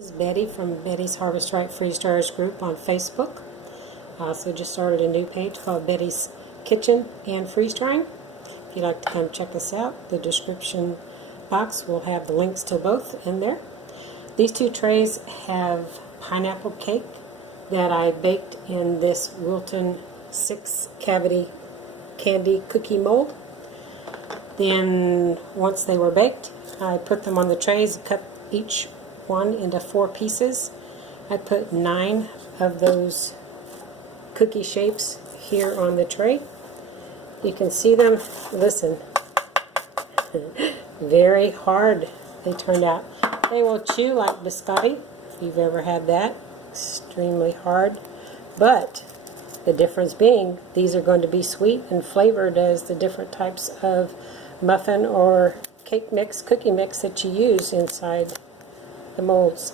This is Betty from Betty's Harvest Right Freeze Dryers group on Facebook. I also just started a new page called Betty's Kitchen and Freeze Drying. If you'd like to come check us out, the description box will have the links to both in there. These two trays have pineapple cake that I baked in this Wilton 6-cavity candy cookie mold. Then once they were baked, I put them on the trays, cut each one into 4 pieces. I put 9 of those cookie shapes here on the tray. You can see them. Listen, very hard they turned out. They will chew like biscotti, if you've ever had that. Extremely hard. But the difference being, these are going to be sweet and flavored as the different types of muffin or cake mix, cookie mix that you use inside the molds.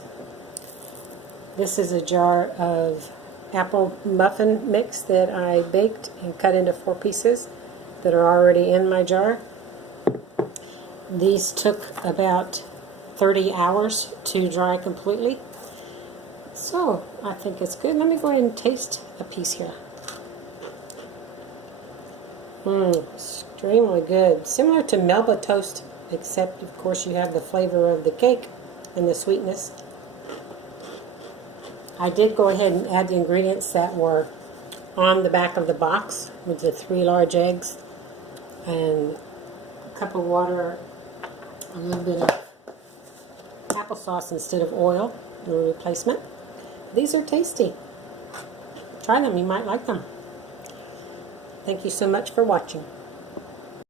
This is a jar of apple muffin mix that I baked and cut into 4 pieces that are already in my jar. These took about 30 hours to dry completely. So I think it's good. Let me go ahead and taste a piece here. Extremely good. Similar to Melba toast, except of course you have the flavor of the cake and the sweetness. I did go ahead and add the ingredients that were on the back of the box, with the 3 large eggs and a cup of water, a little bit of applesauce instead of oil, the replacement. These are tasty. Try them, you might like them. Thank you so much for watching.